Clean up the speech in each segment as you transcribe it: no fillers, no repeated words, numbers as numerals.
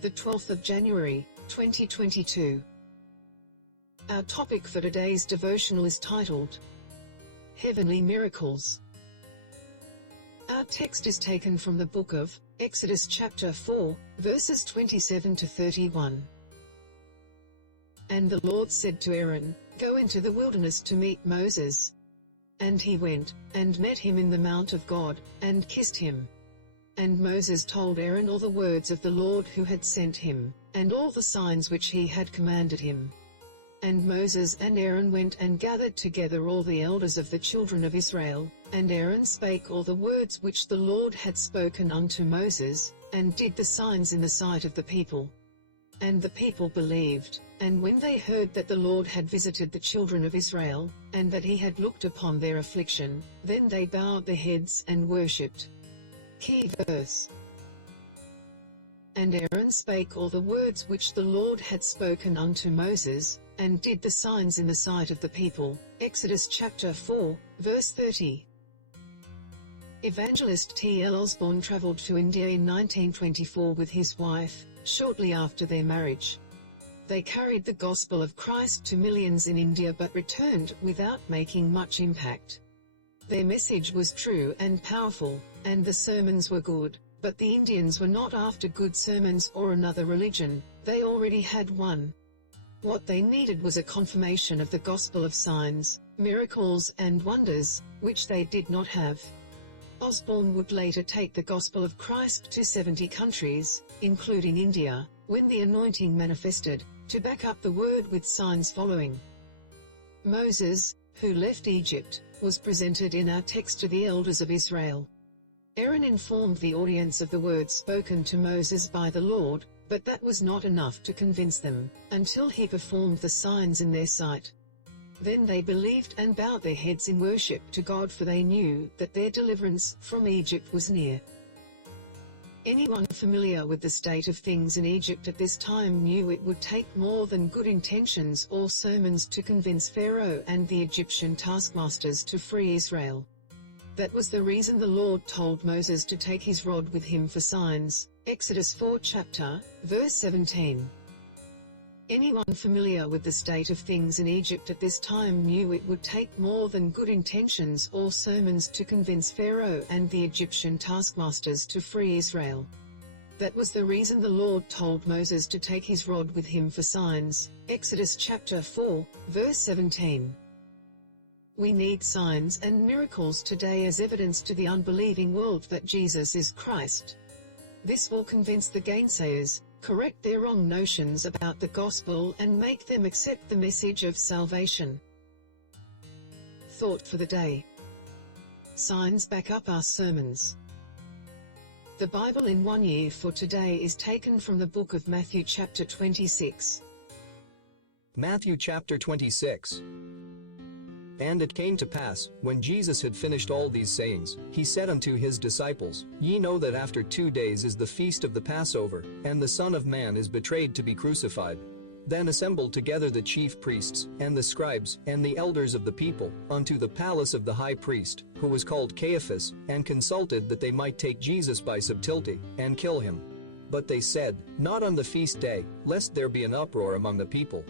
the 12th of January, 2022. Our topic for today's devotional is titled, Heavenly Miracles. Our text is taken from the book of Exodus chapter 4, verses 27 to 31. And the Lord said to Aaron, Go into the wilderness to meet Moses. And he went, and met him in the mount of God, and kissed him. And Moses told Aaron all the words of the Lord who had sent him, and all the signs which he had commanded him. And Moses and Aaron went and gathered together all the elders of the children of Israel, and Aaron spake all the words which the Lord had spoken unto Moses, and did the signs in the sight of the people. And the people believed, and when they heard that the Lord had visited the children of Israel, and that he had looked upon their affliction, then they bowed their heads and worshipped. Key verse. And Aaron spake all the words which the Lord had spoken unto Moses, and did the signs in the sight of the people. Exodus chapter 4, verse 30. Evangelist T. Osborne traveled to India in 1924 with his wife, shortly after their marriage. They carried the gospel of Christ to millions in India but returned without making much impact. Their message was true and powerful, and the sermons were good, but the Indians were not after good sermons or another religion, they already had one. What they needed was a confirmation of the gospel of signs, miracles and wonders, which they did not have. Osborne would later take the gospel of Christ to 70 countries, including India, when the anointing manifested, to back up the word with signs following. Moses, who left Egypt, was presented in our text to the elders of Israel. Aaron informed the audience of the words spoken to Moses by the Lord, but that was not enough to convince them, until he performed the signs in their sight. Then they believed and bowed their heads in worship to God, for they knew that their deliverance from Egypt was near. Anyone familiar with the state of things in Egypt at this time knew it would take more than good intentions or sermons to convince Pharaoh and the Egyptian taskmasters to free Israel. That was the reason the Lord told Moses to take his rod with him for signs. Exodus 4 chapter, verse 17. Anyone familiar with the state of things in Egypt at this time knew it would take more than good intentions or sermons to convince Pharaoh and the Egyptian taskmasters to free Israel. That was the reason the Lord told Moses to take his rod with him for signs. Exodus chapter 4, verse 17. We need signs and miracles today as evidence to the unbelieving world that Jesus is Christ. This will convince the gainsayers, correct their wrong notions about the gospel and make them accept the message of salvation. Thought for the day. Signs back up our sermons. The Bible in 1 year for today is taken from the book of Matthew chapter 26. Matthew chapter 26. And it came to pass, when Jesus had finished all these sayings, he said unto his disciples, Ye know that after 2 days is the feast of the Passover, and the Son of Man is betrayed to be crucified. Then assembled together the chief priests, and the scribes, and the elders of the people, unto the palace of the high priest, who was called Caiaphas, and consulted that they might take Jesus by subtlety, and kill him. But they said, Not on the feast day, lest there be an uproar among the people.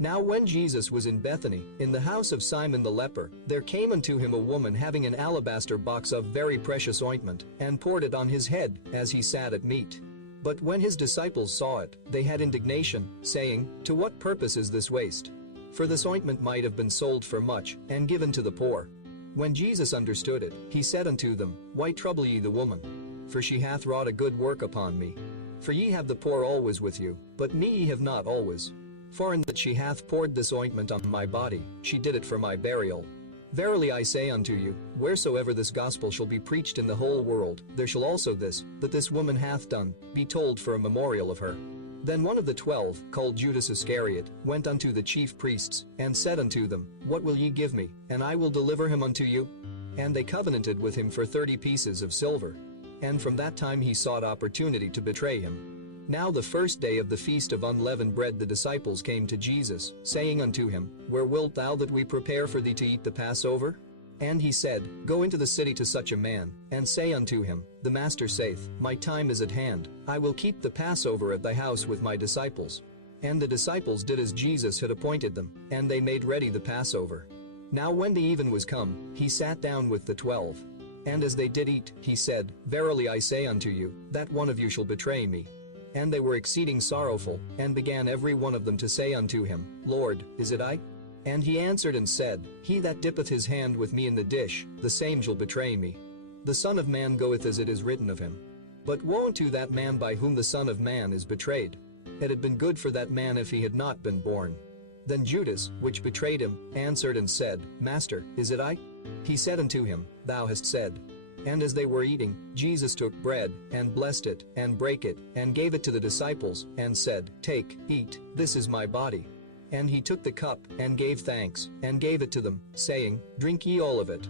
Now when Jesus was in Bethany, in the house of Simon the leper, there came unto him a woman having an alabaster box of very precious ointment, and poured it on his head, as he sat at meat. But when his disciples saw it, they had indignation, saying, To what purpose is this waste? For this ointment might have been sold for much, and given to the poor. When Jesus understood it, he said unto them, Why trouble ye the woman? For she hath wrought a good work upon me. For ye have the poor always with you, but me ye have not always. For in that she hath poured this ointment on my body, she did it for my burial. Verily I say unto you, wheresoever this gospel shall be preached in the whole world, there shall also this, that this woman hath done, be told for a memorial of her. Then one of the 12, called Judas Iscariot, went unto the chief priests, and said unto them, What will ye give me, and I will deliver him unto you? And they covenanted with him for 30 pieces of silver. And from that time he sought opportunity to betray him. Now the first day of the feast of unleavened bread the disciples came to Jesus, saying unto him, Where wilt thou that we prepare for thee to eat the Passover? And he said, Go into the city to such a man, and say unto him, The Master saith, My time is at hand, I will keep the Passover at thy house with my disciples. And the disciples did as Jesus had appointed them, and they made ready the Passover. Now when the even was come, he sat down with the 12. And as they did eat, he said, Verily I say unto you, that one of you shall betray me. And they were exceeding sorrowful, and began every one of them to say unto him, Lord, is it I? And he answered and said, He that dippeth his hand with me in the dish, the same shall betray me. The Son of Man goeth as it is written of him. But woe unto that man by whom the Son of Man is betrayed. It had been good for that man if he had not been born. Then Judas, which betrayed him, answered and said, Master, is it I? He said unto him, Thou hast said. And as they were eating, Jesus took bread, and blessed it, and brake it, and gave it to the disciples, and said, Take, eat, this is my body. And he took the cup, and gave thanks, and gave it to them, saying, Drink ye all of it.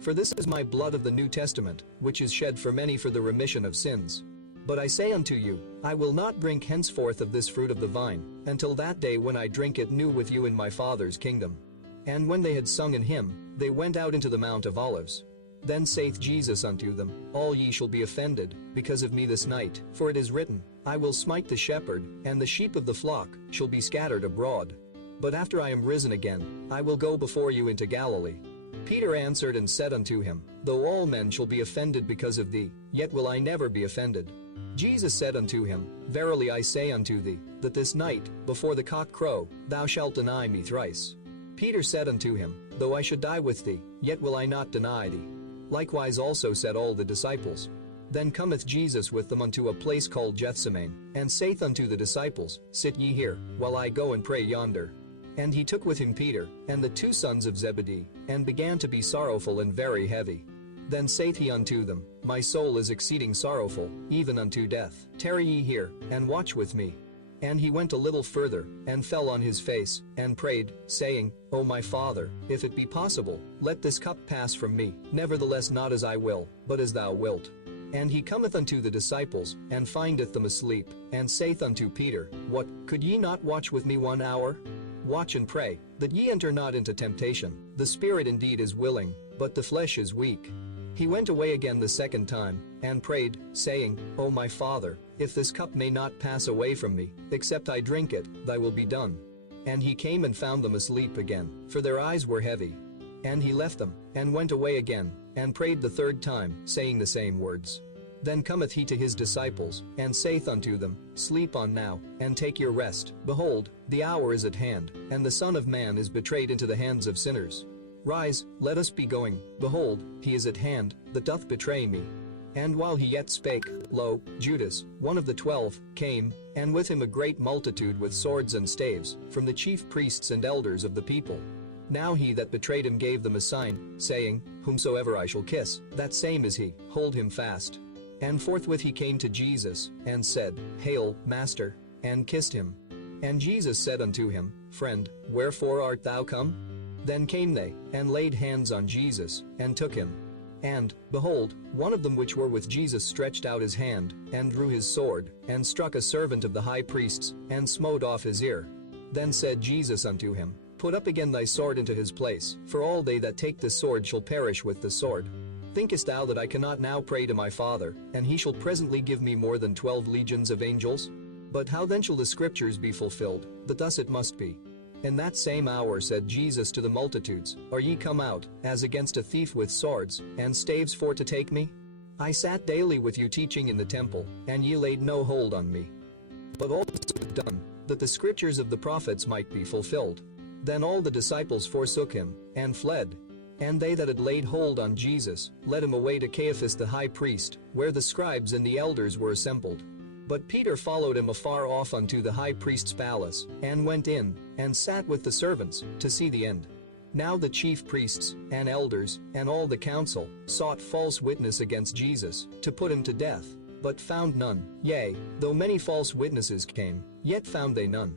For this is my blood of the New Testament, which is shed for many for the remission of sins. But I say unto you, I will not drink henceforth of this fruit of the vine, until that day when I drink it new with you in my Father's kingdom. And when they had sung an hymn, they went out into the Mount of Olives. Then saith Jesus unto them, All ye shall be offended, because of me this night, for it is written, I will smite the shepherd, and the sheep of the flock shall be scattered abroad. But after I am risen again, I will go before you into Galilee. Peter answered and said unto him, Though all men shall be offended because of thee, yet will I never be offended. Jesus said unto him, Verily I say unto thee, that this night, before the cock crow, thou shalt deny me thrice. Peter said unto him, Though I should die with thee, yet will I not deny thee. Likewise also said all the disciples. Then cometh Jesus with them unto a place called Gethsemane, and saith unto the disciples, Sit ye here, while I go and pray yonder. And he took with him Peter, and the 2 sons of Zebedee, and began to be sorrowful and very heavy. Then saith he unto them, My soul is exceeding sorrowful, even unto death. Tarry ye here, and watch with me. And he went a little further, and fell on his face, and prayed, saying, O my Father, if it be possible, let this cup pass from me, nevertheless not as I will, but as thou wilt. And he cometh unto the disciples, and findeth them asleep, and saith unto Peter, What, could ye not watch with me 1 hour? Watch and pray, that ye enter not into temptation. The spirit indeed is willing, but the flesh is weak. He went away again the second time, and prayed, saying, O my Father, if this cup may not pass away from me, except I drink it, thy will be done. And he came and found them asleep again, for their eyes were heavy. And he left them, and went away again, and prayed the third time, saying the same words. Then cometh he to his disciples, and saith unto them, Sleep on now, and take your rest. Behold, the hour is at hand, and the Son of Man is betrayed into the hands of sinners. Rise, let us be going. Behold, he is at hand, that doth betray me. And while he yet spake, lo, Judas, one of the 12, came, and with him a great multitude with swords and staves, from the chief priests and elders of the people. Now he that betrayed him gave them a sign, saying, Whomsoever I shall kiss, that same is he, hold him fast. And forthwith he came to Jesus, and said, Hail, Master, and kissed him. And Jesus said unto him, Friend, wherefore art thou come? Then came they, and laid hands on Jesus, and took him. And, behold, one of them which were with Jesus stretched out his hand, and drew his sword, and struck a servant of the high priest's, and smote off his ear. Then said Jesus unto him, Put up again thy sword into his place, for all they that take this sword shall perish with the sword. Thinkest thou that I cannot now pray to my Father, and he shall presently give me more than 12 legions of angels? But how then shall the scriptures be fulfilled, that thus it must be? In that same hour said Jesus to the multitudes, Are ye come out, as against a thief with swords, and staves for to take me? I sat daily with you teaching in the temple, and ye laid no hold on me. But all this was done, that the scriptures of the prophets might be fulfilled. Then all the disciples forsook him, and fled. And they that had laid hold on Jesus, led him away to Caiaphas the high priest, where the scribes and the elders were assembled. But Peter followed him afar off unto the high priest's palace, and went in, and sat with the servants, to see the end. Now the chief priests, and elders, and all the council, sought false witness against Jesus, to put him to death, but found none. Yea, though many false witnesses came, yet found they none.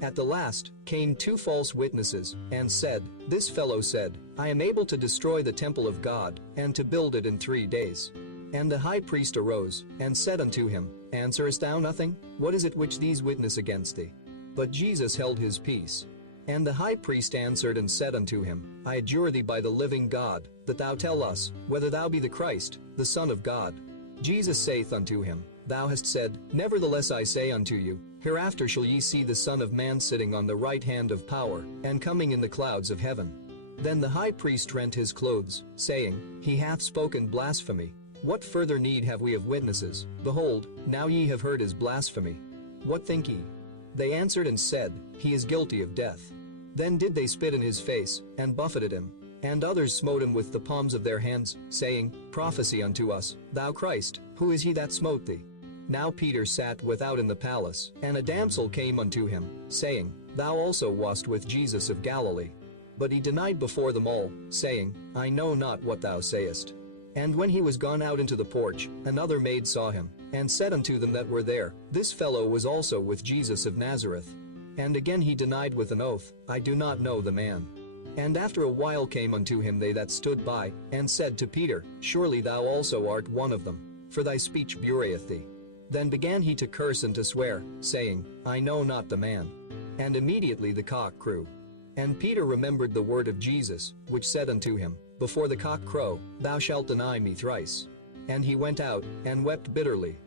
At the last, came 2 false witnesses, and said, This fellow said, I am able to destroy the temple of God, and to build it in 3 days. And the high priest arose, and said unto him, Answerest thou nothing? What is it which these witness against thee? But Jesus held his peace. And the high priest answered and said unto him, I adjure thee by the living God, that thou tell us, whether thou be the Christ, the Son of God. Jesus saith unto him, Thou hast said, Nevertheless I say unto you, hereafter shall ye see the Son of Man sitting on the right hand of power, and coming in the clouds of heaven. Then the high priest rent his clothes, saying, He hath spoken blasphemy. What further need have we of witnesses? Behold, now ye have heard his blasphemy. What think ye? They answered and said, He is guilty of death. Then did they spit in his face, and buffeted him. And others smote him with the palms of their hands, saying, Prophesy unto us, thou Christ, who is he that smote thee? Now Peter sat without in the palace, and a damsel came unto him, saying, Thou also wast with Jesus of Galilee. But he denied before them all, saying, I know not what thou sayest. And when he was gone out into the porch, another maid saw him, and said unto them that were there, This fellow was also with Jesus of Nazareth. And again he denied with an oath, I do not know the man. And after a while came unto him they that stood by, and said to Peter, Surely thou also art one of them, for thy speech bewrayeth thee. Then began he to curse and to swear, saying, I know not the man. And immediately the cock crew. And Peter remembered the word of Jesus, which said unto him, Before the cock crow, thou shalt deny me thrice. And he went out, and wept bitterly.